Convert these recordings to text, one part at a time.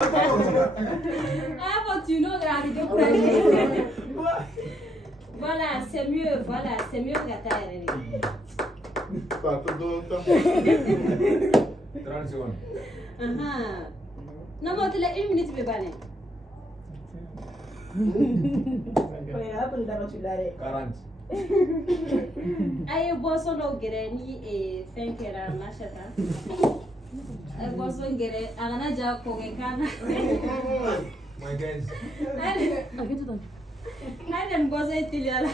Ah, bon, tu nous regardes. Voilà, c'est mieux, que ta Pas tout longtemps. 30 secondes. Non, mais tu l'as 1 minute, tu peux pas aller. 40. Aïe, boisson d'eau guérini et fin qu'elle a marché. Boisson guérini, Arana déjà Kogekana. My guys. Allez, boisson est il y a là.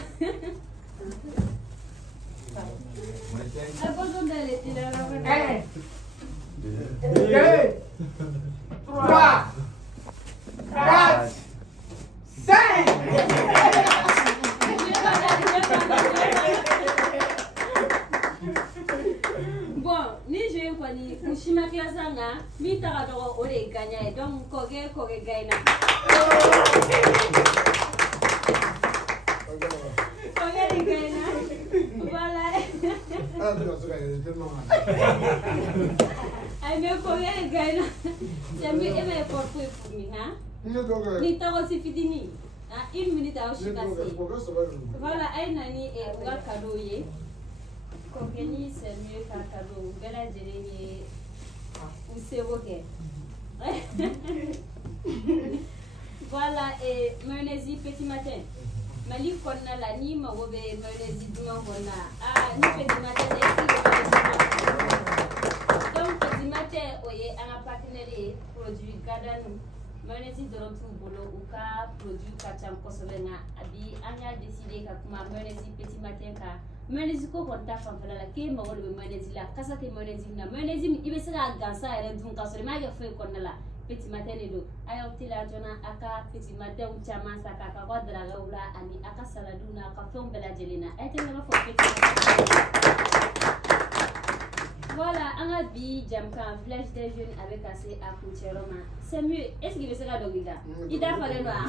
My thanks. Boisson d'aller il y a là. 2, 3, 4, 5. Bon, ni je quoi ni Mushima Klasanga, mi taradoro ore gagna donc koge gaina. Koge gaina. Voilà. Ai me koge gaina. Jamais aimer pour mi hein. Ni taro si fidini. 1 minute à Oshikasi. Voilà, ai nani e uga cadeau ye. Kokeni c'est mieux qu'un cadeau. Bella Jérémy ou c'est ok. Voilà, et mayonnaise petit matin. Mali konna la ni ma wobe mayonnaise duma konna. Ah, ni petit matin donc petit matin oye un partenaire produit garden mayonnaise de retour bolo ou ka produit kacham kosobenga abi anya décidé ka kuma mayonnaise petit matin ka mayonnaise ko konta fanfala la ke ma wolo mayonnaise la kasa ke mayonnaise na mayonnaise ibe sera gansa ere dun ka so ma ga fe konna la petit matin do ayo tila jona aka petit matin u chama saka ka ko draga ula ani aka saladuna ka fe on bela jelina ete na fo petit voilà, on a dit Jamka village des jeunes avec assez à Coucheroma. C'est mieux. Est-ce qu'il veut se garder là? Il a fallu noir.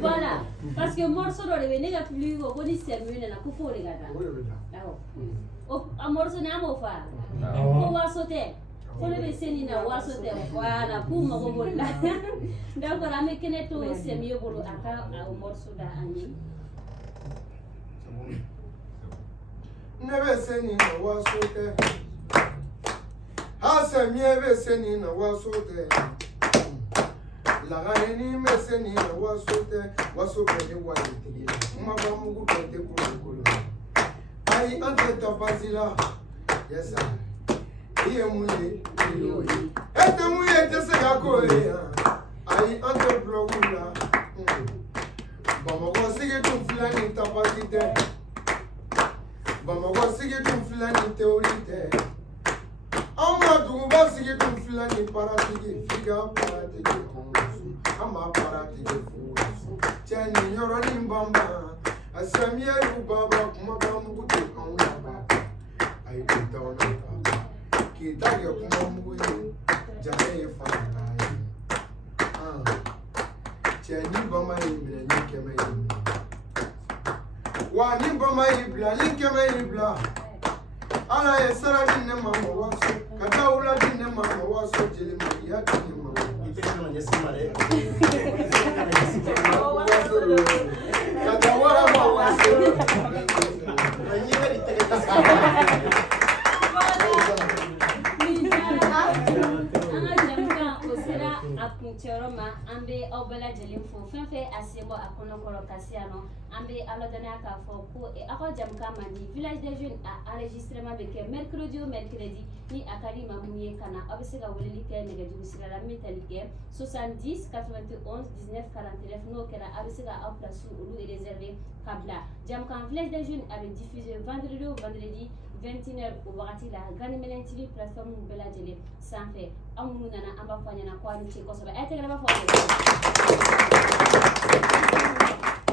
Voilà, parce que morceau dans les nègres plus au bout c'est mieux dans la coupe les gars. Oh, un morceau n'a pas fait. On va sauter. On le sait ni na va sauter. Voilà, pour ma bonne là. D'accord, avec Keneto c'est mieux pour un morceau d'année. Never sending a was so there. Has a never sending a was so there. Lagani messing a was so there, was so very white. Mabamu get the Kulu. I entered the Basila. Yes, sir. Here we at the way at the Sagakoya. I entered Brogula. Bama was singing to Flanny Tapasite. Bama was singing to Flanny Theory. Amadu was singing to Flanny Paratiki, figure Paratiki. I'm a Paratiki fool. Jenny, you're running Bamba. A Samia, you Baba, Makamu, on Baba. I put down a Baba. Kitaga Kumamu, Jane Fana. Jenny Bama, you came in. One in Bama, you came in. Ala esara dinne mama waso kataula dinne mama waso jeli maria dinne mama ipena manyesima le katawala mama waso anyiwe litegeka Choroma, ambe obala jelim fo fenfe asibo akono koro kasiano ambe alodana ka fo ko e ako jamka mandi village des jeunes a enregistrement be ke mercredi ni akari mamuye kana obisiga woleli ke nega jibisira la metalike 70 91 19 49 no kera abisiga au place ulu est réservé kabla jamka village des jeunes avait diffusé vendredi au vendredi 21h au wakati la grande mélange plateforme bela jele sanfé amunu nana amba fanya na kwa nchi kosoba aytegala ba fone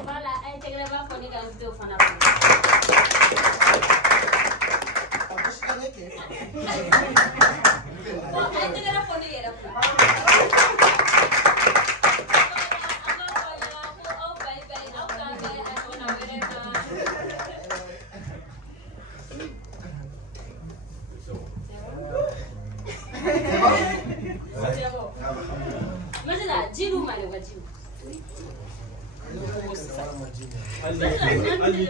voilà aytegala ba fone ga video fana bon aytegala fone yera male wajibu. Ali